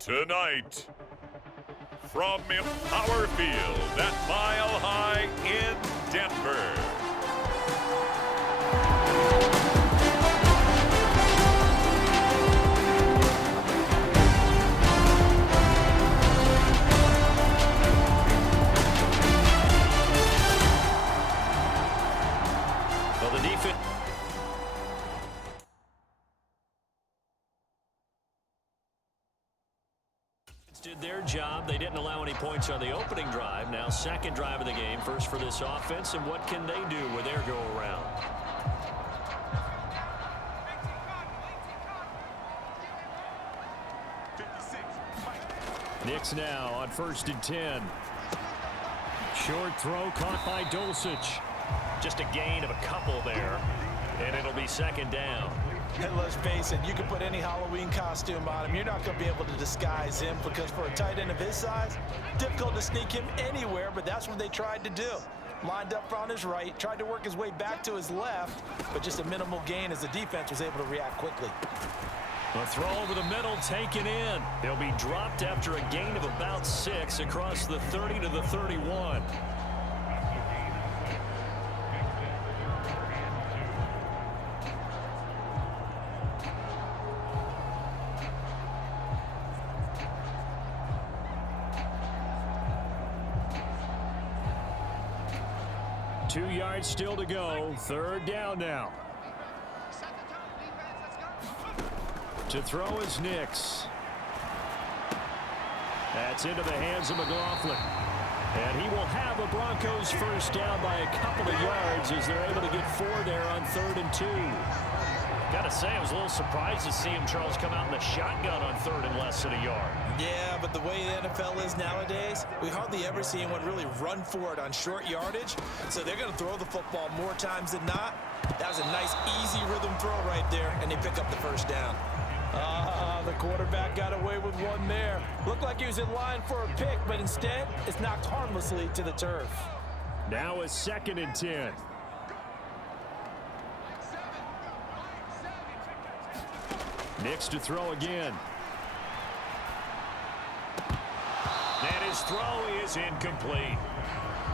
Tonight, from Power Field at Mile High in Denver. Well, the defense did their job. They didn't allow any points on the opening drive. Now second drive of the game, first for this offense, and what can they do with their go-around? Knicks now on 1st and 10. Short throw caught by Dulcich. Just a gain of a couple there, and it'll be second down. And let's face it, you can put any Halloween costume on him. You're not going to be able to disguise him because for a tight end of his size, difficult to sneak him anywhere, but that's what they tried to do. Lined up on his right, tried to work his way back to his left, but just a minimal gain as the defense was able to react quickly. A throw over the middle taken in. They'll be dropped after a gain of about 6 across the 30 to the 31. Two yards still to go. Third down now. To throw is Nix. That's into the hands of McLaughlin. And he will have a Broncos first down by a couple of yards as they're able to get 4 there on 3rd and 2. Got to say, I was a little surprised to see him, Charles, come out in the shotgun on 3rd and less than a yard. Yeah, but the way the NFL is nowadays, we hardly ever see anyone really run for it on short yardage. So they're going to throw the football more times than not. That was a nice, easy rhythm throw right there, and they pick up the first down. The quarterback got away with one there. Looked like he was in line for a pick, but instead, it's knocked harmlessly to the turf. Now a 2nd and 10. Nix to throw again. And his throw is incomplete.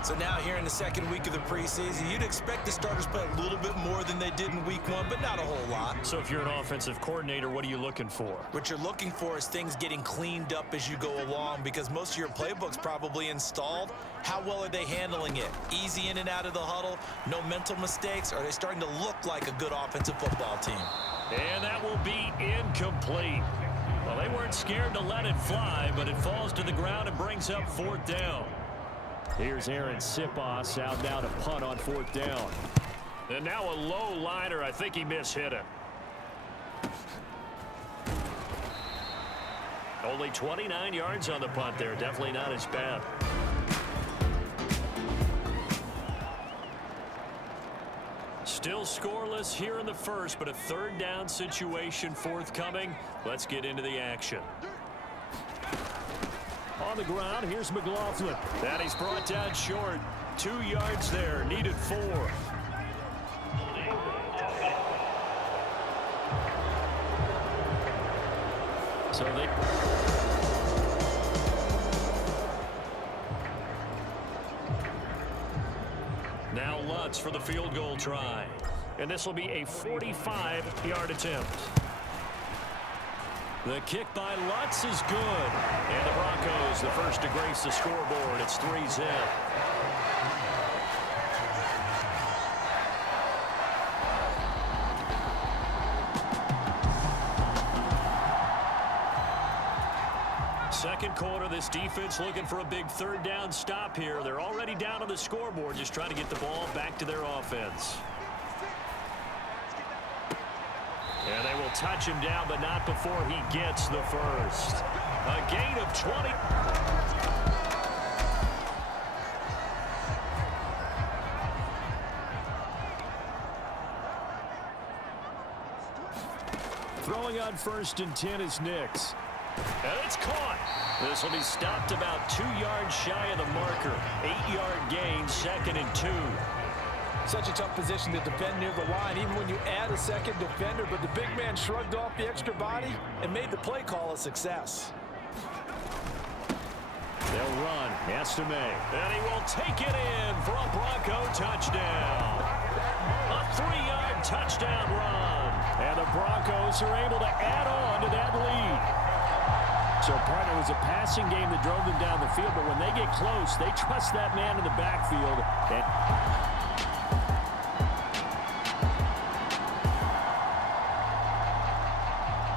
So now here in the second week of the preseason, you'd expect the starters play a little bit more than they did in week 1, but not a whole lot. So if you're an offensive coordinator, what are you looking for? What you're looking for is things getting cleaned up as you go along because most of your playbook's probably installed. How well are they handling it? Easy in and out of the huddle, no mental mistakes? Are they starting to look like a good offensive football team? And that will be incomplete. Well, they weren't scared to let it fly, but it falls to the ground and brings up 4th down. Here's Aaron Sipos out now to punt on 4th down. And now a low liner. I think he mishit it. Only 29 yards on the punt there. Definitely not as bad. Still scoreless here in the first, but a 3rd down situation forthcoming. Let's get into the action. On the ground, here's McLaughlin. That he's brought down short. 2 yards there, needed 4. So they... Now Lutz for the field goal try. And this will be a 45-yard attempt. The kick by Lutz is good. And the Broncos, the first to grace the scoreboard. It's 3-zip. Second quarter, this defense looking for a big 3rd down stop here. They're already down on the scoreboard, just trying to get the ball back to their offense. And they will touch him down, but not before he gets the first. A gain of 20. Throwing on 1st and 10 is Nix. And it's caught. This will be stopped about 2 yards shy of the marker. 8-yard gain, 2nd and 2. Such a tough position to defend near the line, even when you add a second defender, but the big man shrugged off the extra body and made the play call a success. They'll run. Estime. And he will take it in for a Bronco touchdown. A 3-yard touchdown run. And the Broncos are able to add on to that lead. So, partner, it was a passing game that drove them down the field, but when they get close, they trust that man in the backfield.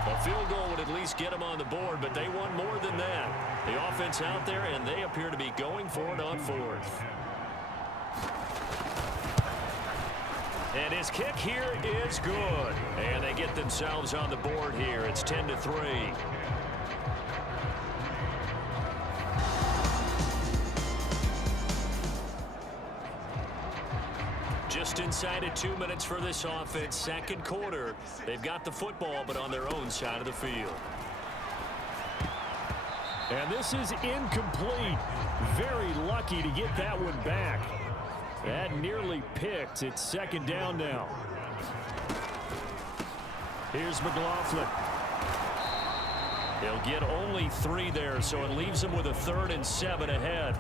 A field goal would at least get them on the board, but they want more than that. The offense out there, and they appear to be going for it on fourth. And his kick here is good. And they get themselves on the board here. It's 10-3. Just inside of 2 minutes for this offense. Second quarter. They've got the football, but on their own side of the field. And this is incomplete. Very lucky to get that one back. That nearly picked. It's second down now. Here's McLaughlin. He'll get only 3 there, so it leaves him with a 3rd and 7 ahead.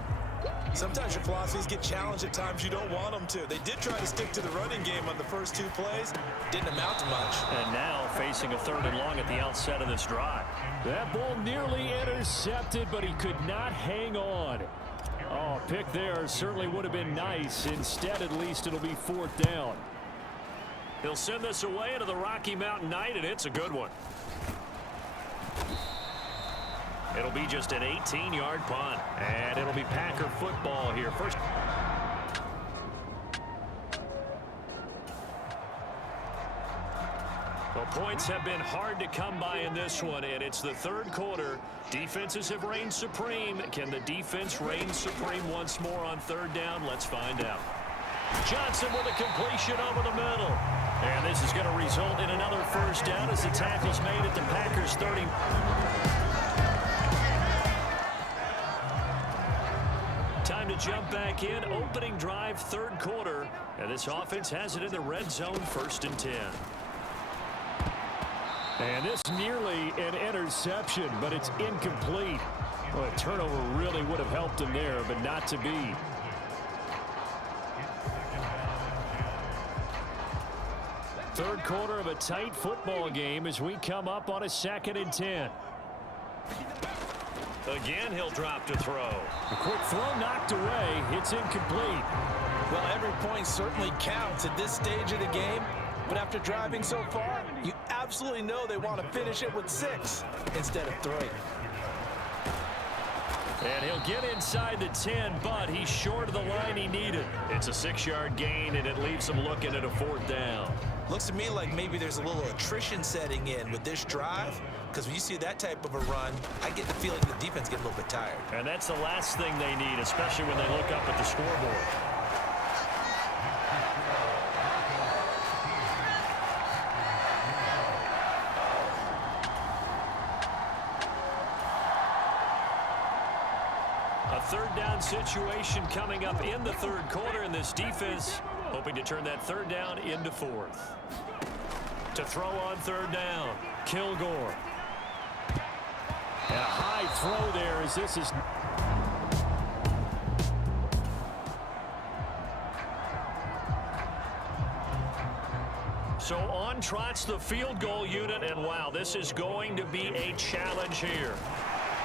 Sometimes your philosophies get challenged at times you don't want them to. They did try to stick to the running game on the first 2 plays. Didn't amount to much. And now facing a 3rd and long at the outset of this drive. That ball nearly intercepted, but he could not hang on. Oh, pick there certainly would have been nice. Instead, at least, it'll be 4th down. He'll send this away into the Rocky Mountain night, and it's a good one. It'll be just an 18-yard punt, and it'll be Packer football here. First. Well, points have been hard to come by in this one, and it's the 3rd quarter. Defenses have reigned supreme. Can the defense reign supreme once more on 3rd down? Let's find out. Johnson with a completion over the middle. And this is going to result in another 1st down as the tackle's made at the Packers' 30. Time to jump back in. Opening drive, 3rd quarter. And this offense has it in the red zone, 1st and 10. And this nearly an interception, but it's incomplete. Well, a turnover really would have helped him there, but not to be. Third quarter of a tight football game as we come up on a 2nd and 10. Again, he'll drop to throw. A quick throw knocked away. It's incomplete. Well, every point certainly counts at this stage of the game. But after driving so far, you absolutely know they want to finish it with 6 instead of 3. And he'll get inside the 10, but he's short of the line he needed. It's a 6-yard gain, and it leaves him looking at a 4th down. Looks to me like maybe there's a little attrition setting in with this drive, because when you see that type of a run, I get the feeling the defense gets a little bit tired. And that's the last thing they need, especially when they look up at the scoreboard. A 3rd down situation coming up in the 3rd quarter, and this defense hoping to turn that 3rd down into 4th. To throw on 3rd down, Kilgore. And a high throw there as this is... So on trots the field goal unit, and wow, this is going to be a challenge here.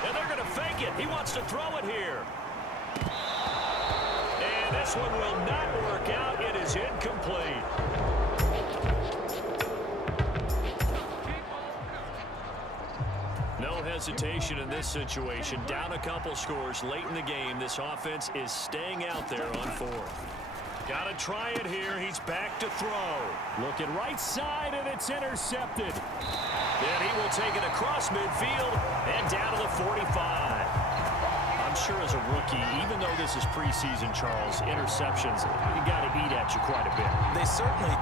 And they're going to fake it. He wants to throw it here. And this one will not work out. It is incomplete. No hesitation in this situation. Down a couple scores late in the game. This offense is staying out there on 4th. Got to try it here. He's back to throw. Looking right side, and it's intercepted. Then he will take it across midfield and down to the 45. I'm sure as a rookie, even though this is preseason, Charles, interceptions, you got to eat at you quite a bit. They certainly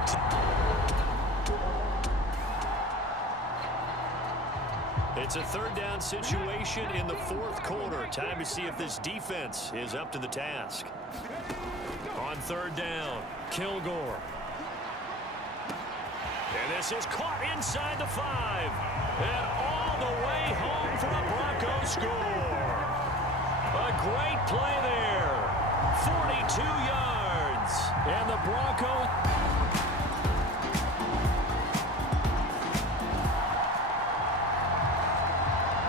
It's a 3rd down situation in the 4th quarter. Time to see if this defense is up to the task. On 3rd down, Kilgore. And this is caught inside the 5. And all the way home for a Bronco score. A A great play there. 42 yards. And the Broncos.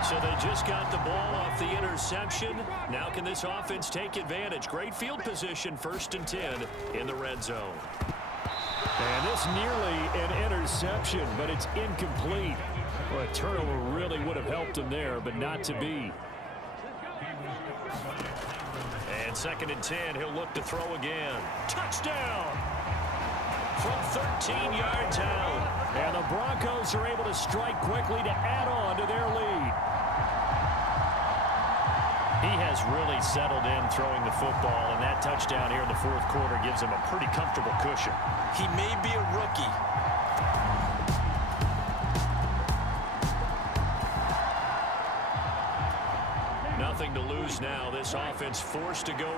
So they just got the ball off the interception. Now can this offense take advantage? Great field position, 1st and 10 in the red zone. And this nearly an interception, but it's incomplete. Well, a turnover really would have helped him there, but not to be. And 2nd and 10, he'll look to throw again. Touchdown! From 13 yards out. And the Broncos are able to strike quickly to add on to their lead. He has really settled in throwing the football, and that touchdown here in the 4th quarter gives him a pretty comfortable cushion. He may be a rookie. Nothing to lose now. This offense forced to go.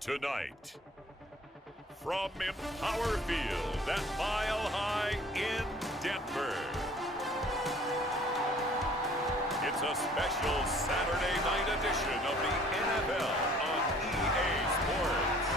Tonight, from Empower Field at Mile High in Denver, it's a special Saturday night edition of the NFL on EA Sports.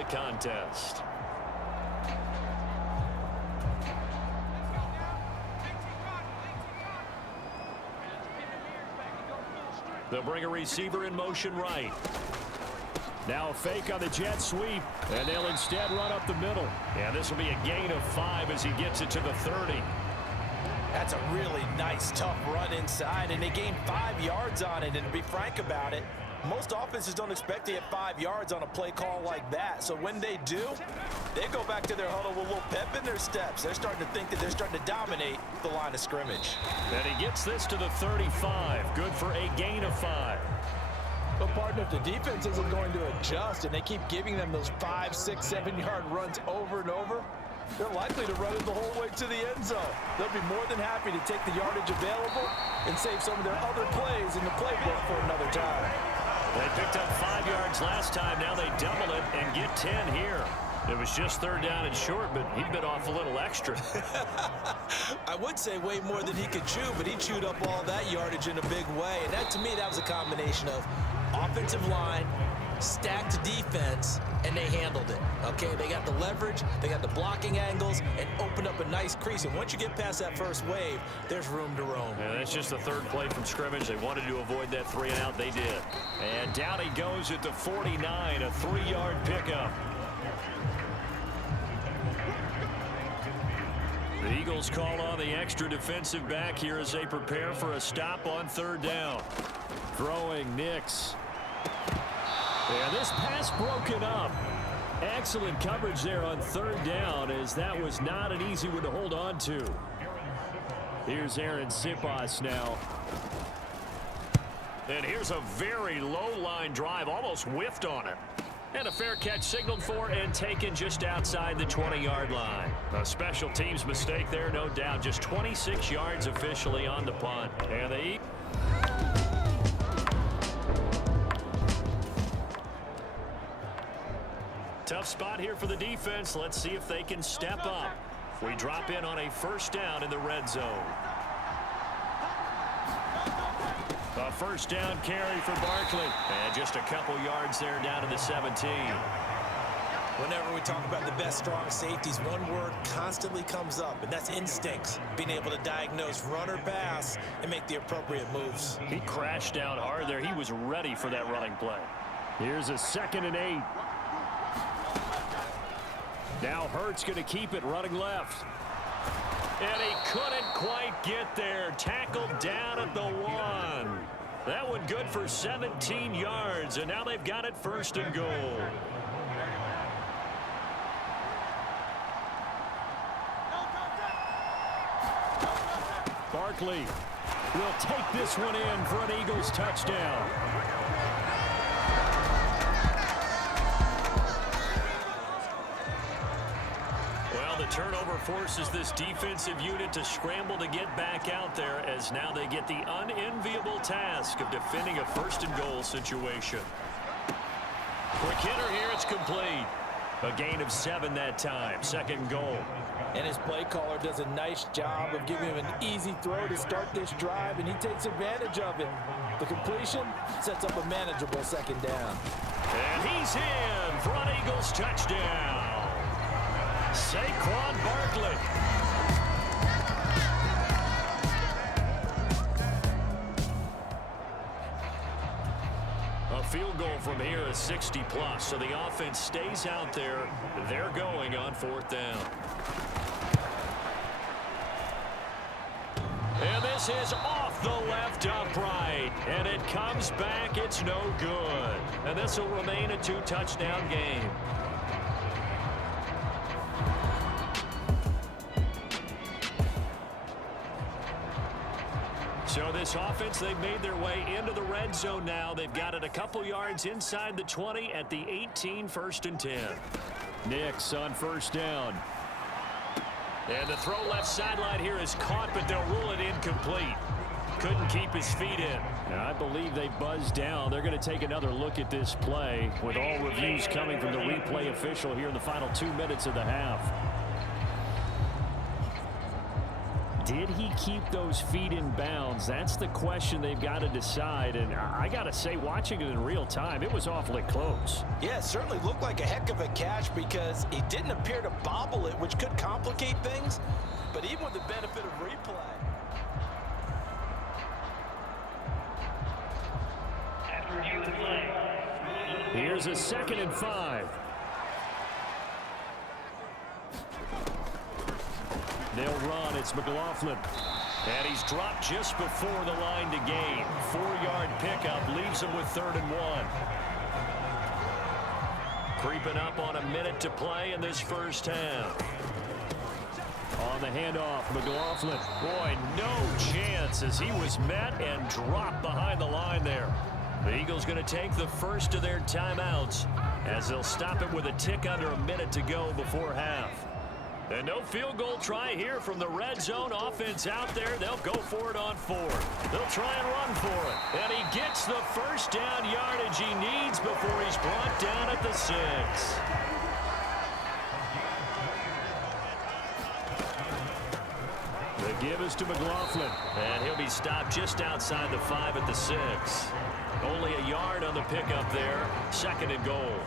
the contest. They'll bring a receiver in motion right. Now a fake on the jet sweep, and they'll instead run up the middle. And this will be a gain of 5 as he gets it to the 30. That's a really nice, tough run inside, and they gained 5 yards on it. And to be frank about it, most offenses don't expect to get 5 yards on a play call like that. So when they do, they go back to their huddle with a little pep in their steps. They're starting to think that they're starting to dominate the line of scrimmage. And he gets this to the 35. Good for a gain of 5. But partner, if the defense isn't going to adjust and they keep giving them those 5, 6, 7-yard runs over and over, they're likely to run it the whole way to the end zone. They'll be more than happy to take the yardage available and save some of their other plays in the playbook for another time. They picked up 5 yards last time. Now they double it and get 10 here. It was just 3rd down and short, but he bit off a little extra. I would say way more than he could chew, but he chewed up all that yardage in a big way. And that, to me, that was a combination of offensive line, stacked defense, and they handled it. Okay, they got the leverage, they got the blocking angles, and opened up a nice crease. And once you get past that first wave, there's room to roam. And that's just the 3rd play from scrimmage. They wanted to avoid that 3-and-out. They did. And down he goes at the 49, a 3-yard pickup. The Eagles call on the extra defensive back here as they prepare for a stop on 3rd down. Throwing Nix. And this pass broken up. Excellent coverage there on 3rd down, as that was not an easy one to hold on to. Here's Aaron Sipos now. And here's a very low line drive, almost whiffed on it. And a fair catch signaled for and taken just outside the 20-yard line. A special teams mistake there, no doubt. Just 26 yards officially on the punt. And they... Tough spot here for the defense. Let's see if they can step up. We drop in on a 1st down in the red zone. A 1st down carry for Barkley. And just a couple yards there down to the 17. Whenever we talk about the best strong safeties, one word constantly comes up, and that's instincts. Being able to diagnose run or pass and make the appropriate moves. He crashed down hard there. He was ready for that running play. Here's a 2nd and 8. Now Hurts going to keep it running left. And he couldn't quite get there. Tackled down at the 1. That one good for 17 yards. And now they've got it 1st and goal. Barkley will take this one in for an Eagles touchdown. The turnover forces this defensive unit to scramble to get back out there, as now they get the unenviable task of defending a 1st and goal situation. Quick hitter here, it's complete. A gain of 7 that time, 2nd goal. And his play caller does a nice job of giving him an easy throw to start this drive, and he takes advantage of it. The completion sets up a manageable 2nd down. And he's in for an Eagles touchdown. Saquon Barkley. A field goal from here is 60+, so the offense stays out there. They're going on 4th down. And this is off the left upright, and it comes back. It's no good. And this will remain a 2-touchdown game. So this offense, they've made their way into the red zone now. They've got it a couple yards inside the 20 at the 18, 1st and 10. Nix on 1st down. And the throw left sideline here is caught, but they'll rule it incomplete. Couldn't keep his feet in. Now, I believe they buzzed down. They're going to take another look at this play, with all reviews coming from the replay official here in the final 2 minutes of the half. did he keep those feet in bounds? That's the question they've got to decide. And I got to say, watching it in real time, it was awfully close. Yeah, it certainly looked like a heck of a catch because he didn't appear to bobble it, which could complicate things. But even with the benefit of replay. Here's a 2nd and 5. They'll run. It's McLaughlin. And he's dropped just before the line to gain. 4-yard pickup leaves him with 3rd and 1. Creeping up on a minute to play in this first half. On the handoff, McLaughlin. Boy, no chance as he was met and dropped behind the line there. The Eagles going to take the first of their timeouts as they'll stop it with a tick under a minute to go before half. And no field goal try here from the red zone offense out there. They'll go for it on 4th. They'll try and run for it. And he gets the first down yardage he needs before he's brought down at the 6. The give is to McLaughlin. And he'll be stopped just outside the 5 at the 6. Only a yard on the pickup there. 2nd and goal.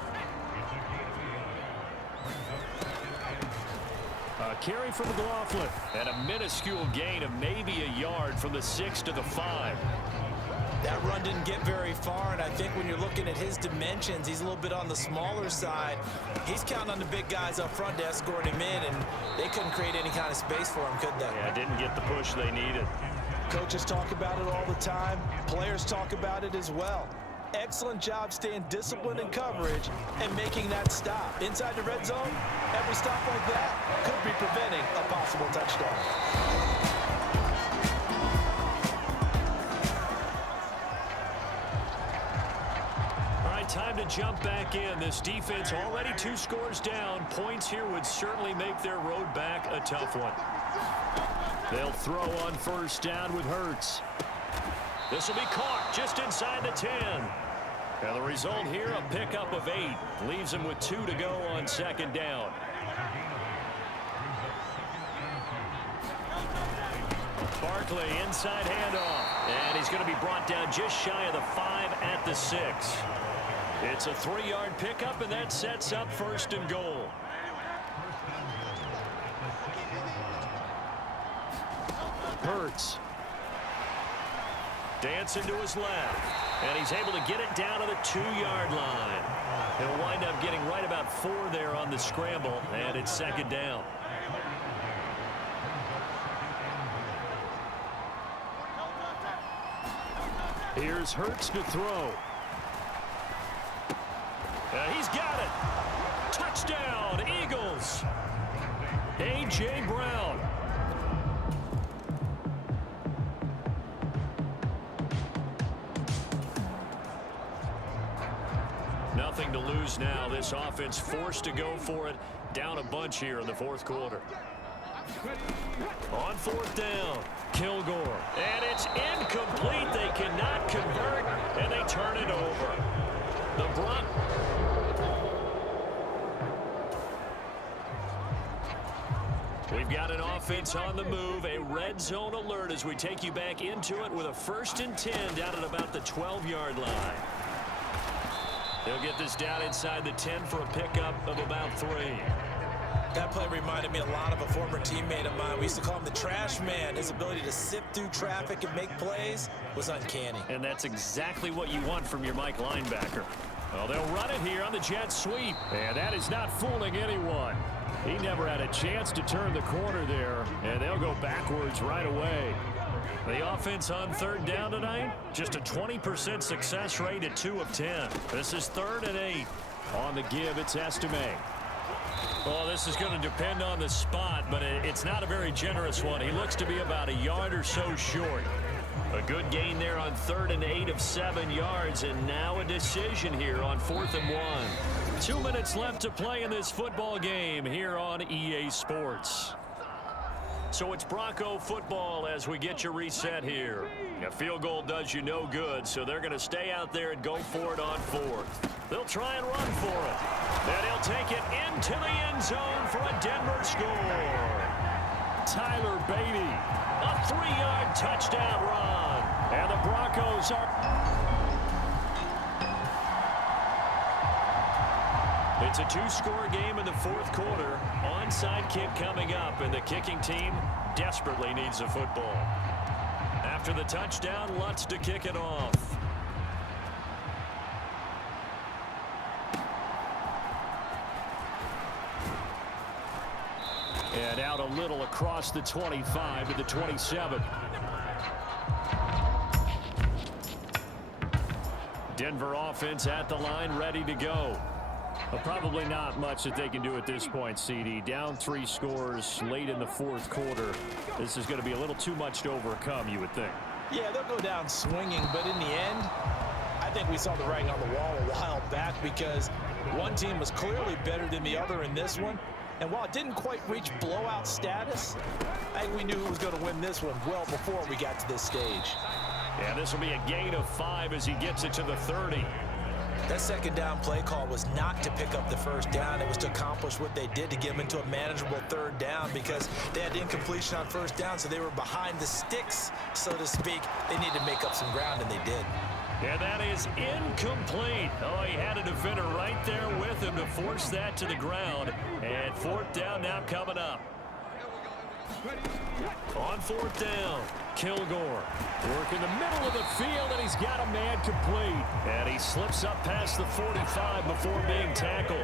A carry for McLaughlin. And a minuscule gain of maybe a yard from the 6 to the 5. That run didn't get very far, and I think when you're looking at his dimensions, he's a little bit on the smaller side. He's counting on the big guys up front to escort him in, and they couldn't create any kind of space for him, could they? Yeah, didn't get the push they needed. Coaches talk about it all the time. Players talk about it as well. Excellent job staying disciplined in coverage and making that stop. Inside the red zone, every stop like that could be preventing a possible touchdown. Time to jump back in. This defense already 2 scores down. Points here would certainly make their road back a tough one. They'll throw on 1st down with Hurts. This will be caught just inside the 10. And the result here, a pickup of 8. Leaves him with 2 to go on 2nd down. Barkley inside handoff. And he's going to be brought down just shy of the 5 at the 6. It's a 3-yard pickup, and that sets up 1st and goal. Hurts. Dancing to his left. And he's able to get it down to the 2-yard line. He'll wind up getting right about 4 there on the scramble, and it's 2nd down. Here's Hurts to throw. He's got it. Touchdown, Eagles. A.J. Brown. Nothing to lose now. This offense forced to go for it. Down a bunch here in the 4th quarter. On 4th down, Kilgore. And it's incomplete. They cannot convert, and they turn it over. The Broncos. We've got an offense on the move, a red zone alert as we take you back into it with a 1st and 10 down at about the 12-yard line. They'll get this down inside the 10 for a pickup of about 3. That play reminded me a lot of a former teammate of mine. We used to call him the trash man. His ability to sift through traffic and make plays was uncanny. And that's exactly what you want from your Mike linebacker. Well, they'll run it here on the jet sweep. And that is not fooling anyone. He never had a chance to turn the corner there, and they'll go backwards right away. The offense on 3rd down tonight, just a 20% success rate at 2 of 10. This is 3rd and 8. On the give, it's Estime. Well, this is going to depend on the spot, but it's not a very generous one. He looks to be about a yard or so short. A good gain there on 3rd and 8 of 7 yards, and now a decision here on 4th and 1. 2 minutes left to play in this football game here on EA Sports. So it's Bronco football as we get your reset here. A field goal does you no good, so they're going to stay out there and go for it on 4th. They'll try and run for it. And he'll take it into the end zone for a Denver score. Tyler Beatty. A 3-yard touchdown run. And the Broncos are... It's a 2-score game in the fourth quarter. Onside kick coming up, and the kicking team desperately needs a football. After the touchdown, Lutz to kick it off. And out a little across the 25 to the 27. Denver offense at the line, ready to go. Well, probably not much that they can do at this point, CD. Down 3 scores late in the fourth quarter. This is going to be a little too much to overcome, you would think. Yeah, they'll go down swinging, but in the end, I think we saw the writing on the wall a while back because one team was clearly better than the other in this one. And while it didn't quite reach blowout status, I think we knew who was going to win this one well before we got to this stage. Yeah, this will be a gain of 5 as he gets it to the 30. That second down play call was not to pick up the first down. It was to accomplish what they did to get them into a manageable third down because they had incompletion on first down, so they were behind the sticks, so to speak. They needed to make up some ground, and they did. And that is incomplete. Oh, he had a defender right there with him to force that to the ground. And fourth down now coming up. On fourth down, Kilgore working the middle of the field, and he's got a man complete. And he slips up past the 45 before being tackled.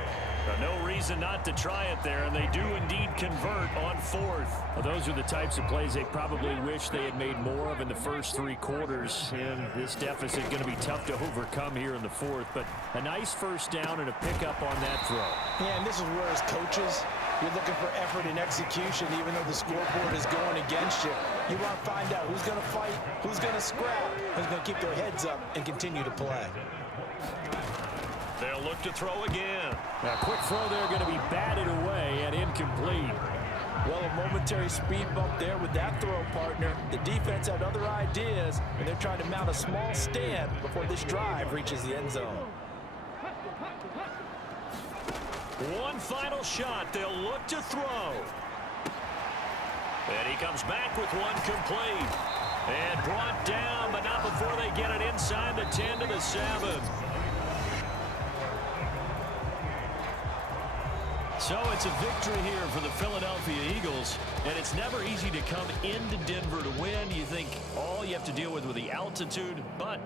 No reason not to try it there, and they do indeed convert on fourth. Well, those are the types of plays they probably wish they had made more of in the first 3 quarters. And this deficit going to be tough to overcome here in the fourth. But a nice first down and a pickup on that throw. Yeah, and this is where as coaches, you're looking for effort and execution, even though the scoreboard is going against you. You want to find out who's going to fight, who's going to scrap, who's going to keep their heads up and continue to play. They'll look to throw again. A quick throw there going to be batted away and incomplete. Well, a momentary speed bump there with that throw, partner. The defense had other ideas, and they're trying to mount a small stand before this drive reaches the end zone. One final shot. They'll look to throw. And he comes back with one complete. And brought down, but not before they get it inside the 10 to the 7. So it's a victory here for the Philadelphia Eagles, and it's never easy to come into Denver to win. You think all you have to deal with the altitude, but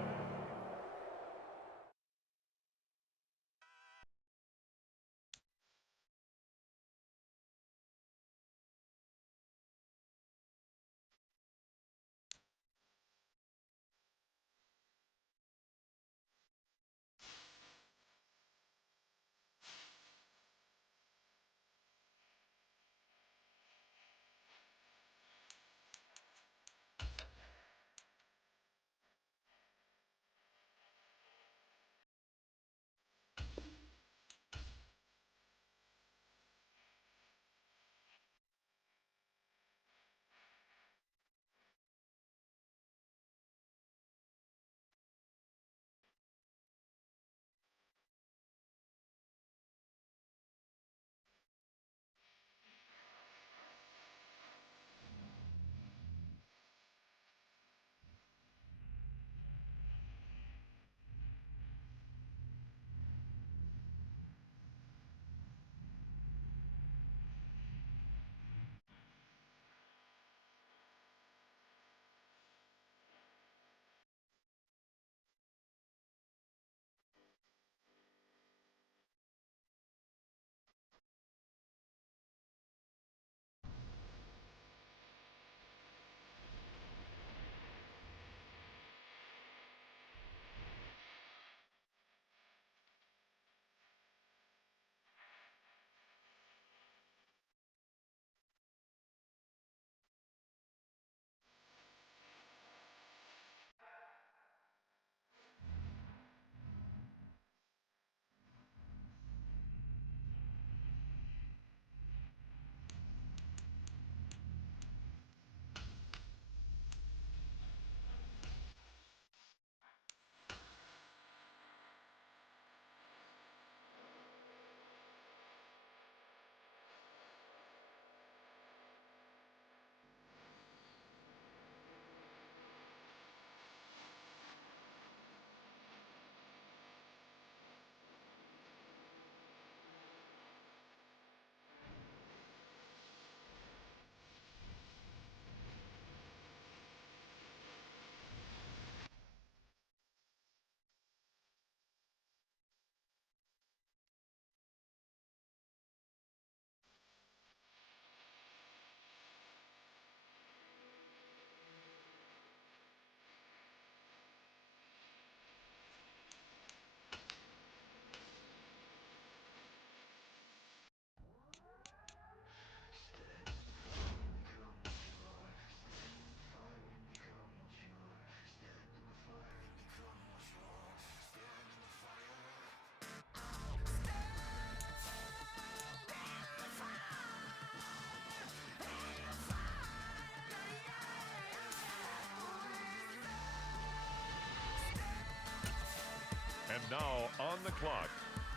now on the clock,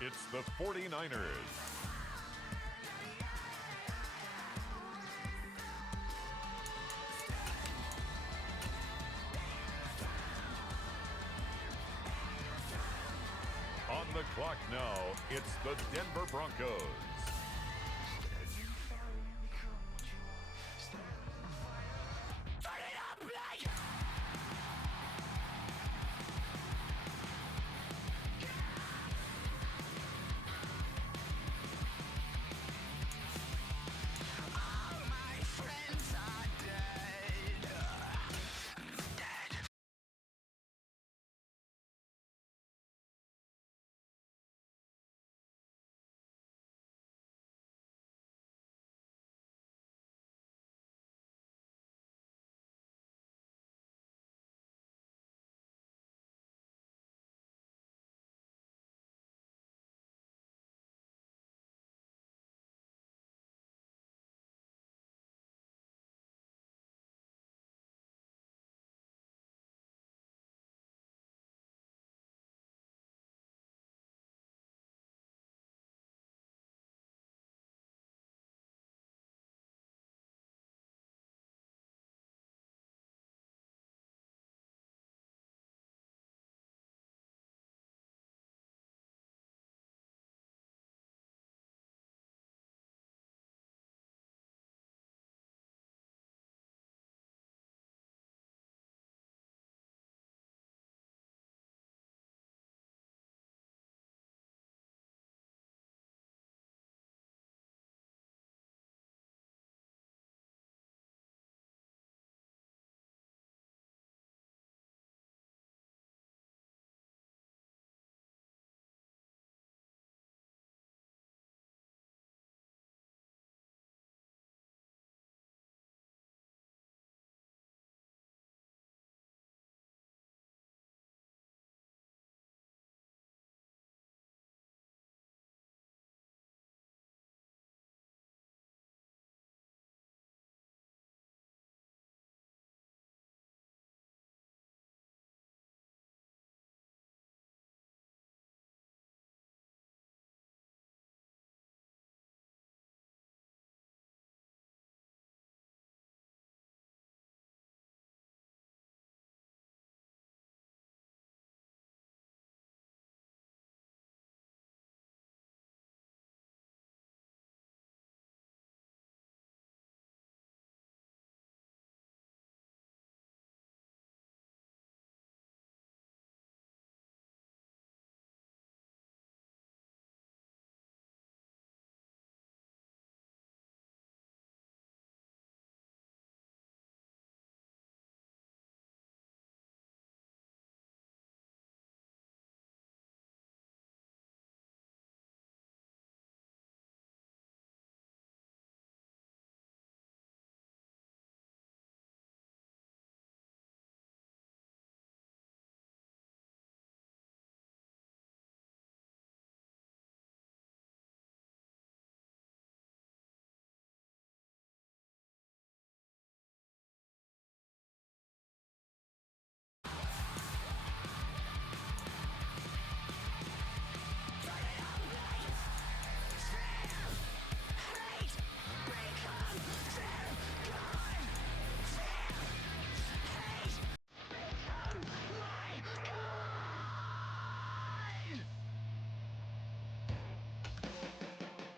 it's the 49ers. On the clock now, it's the Denver Broncos.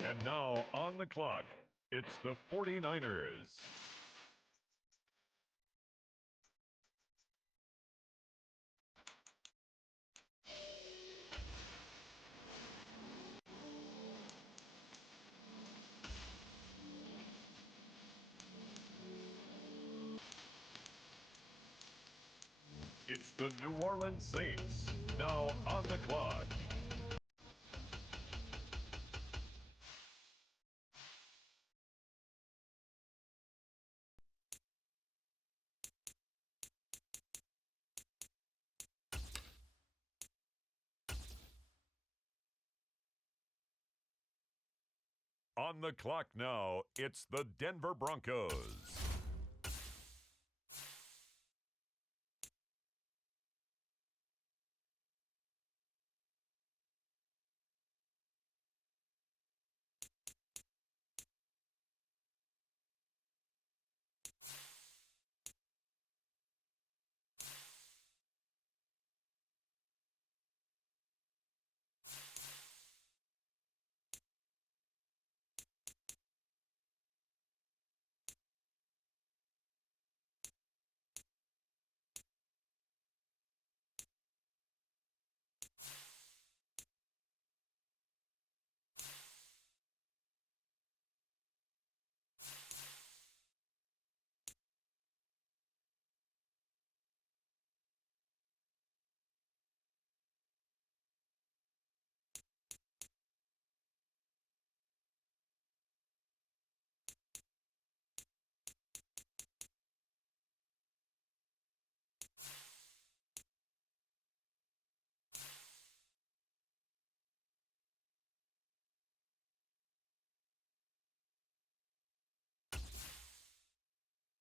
And now on the clock, it's the 49ers. It's the New Orleans Saints, now on the clock. On the clock now, it's the Denver Broncos.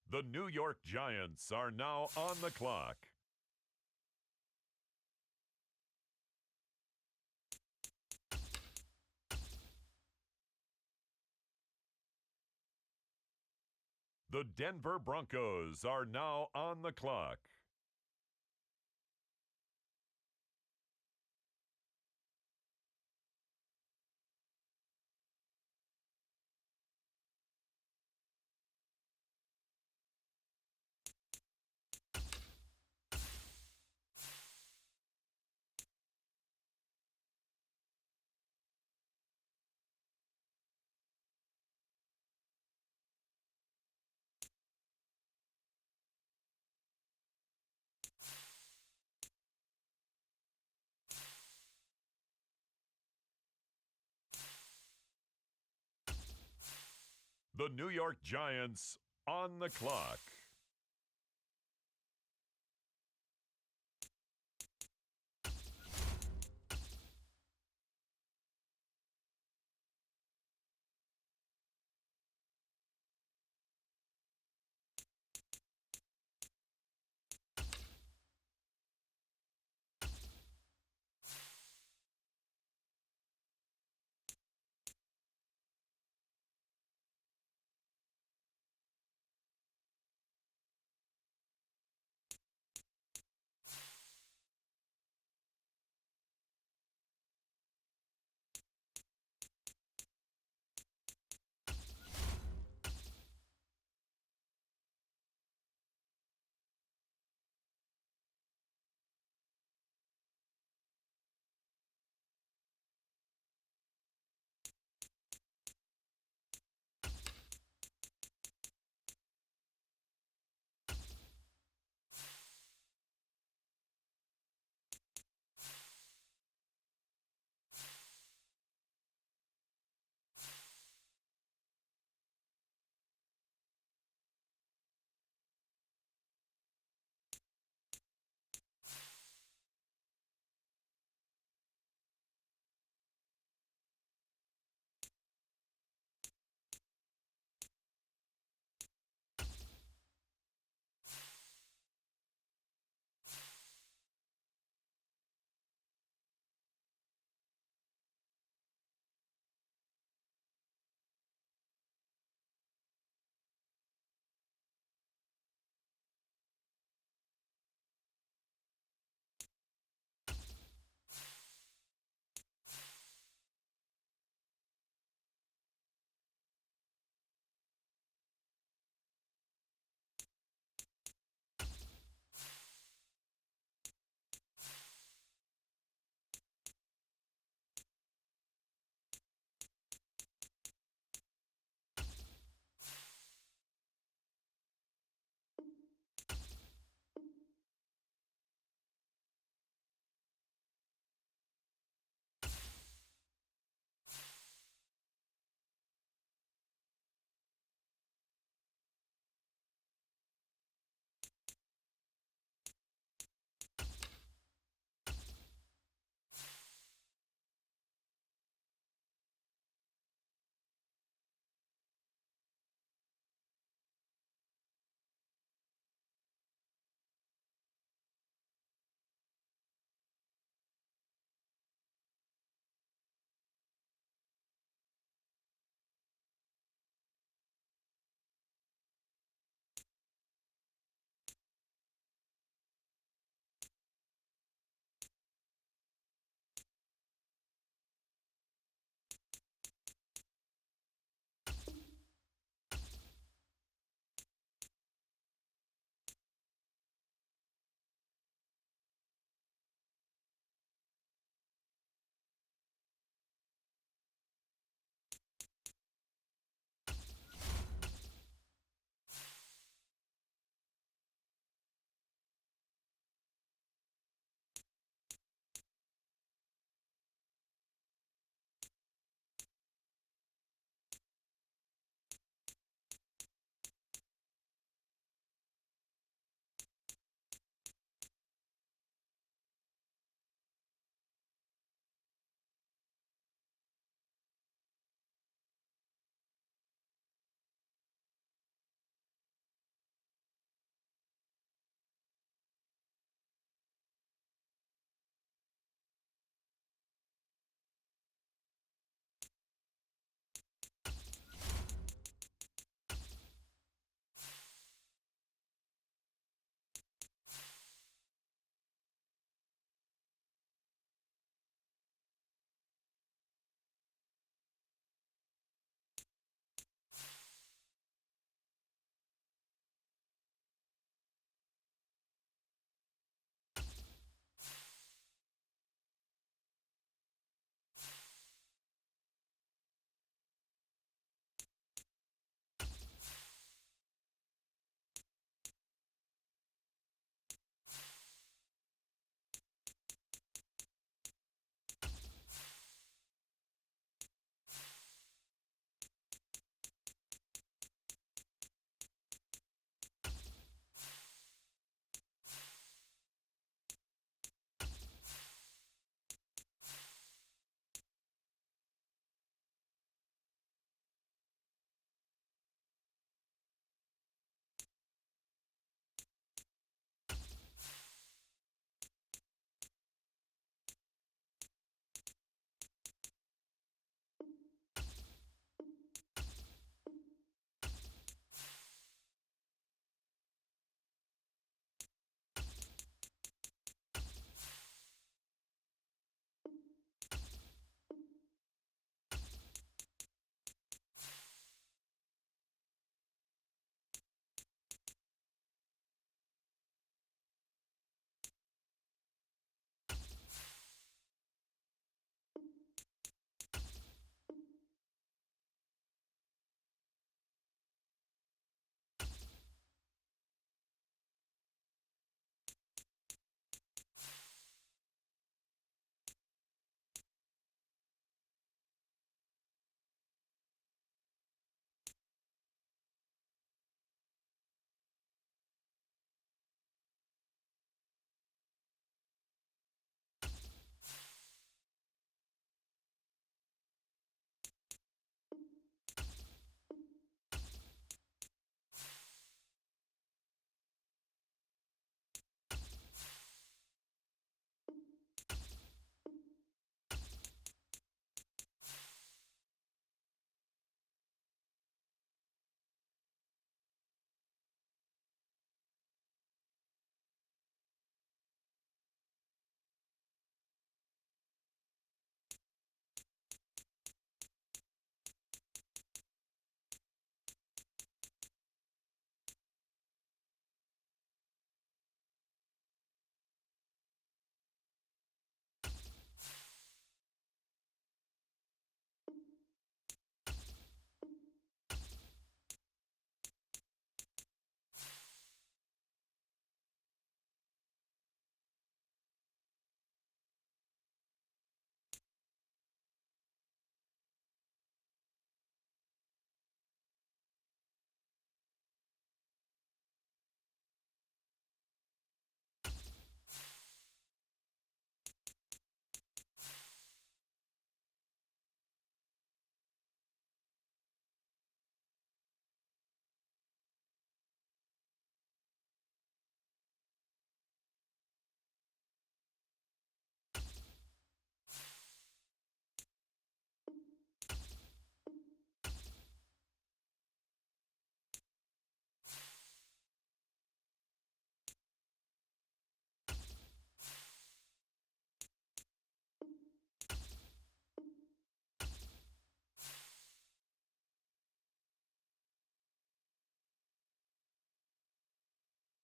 The New York Giants are now on the clock. The Denver Broncos are now on the clock. The New York Giants on the clock.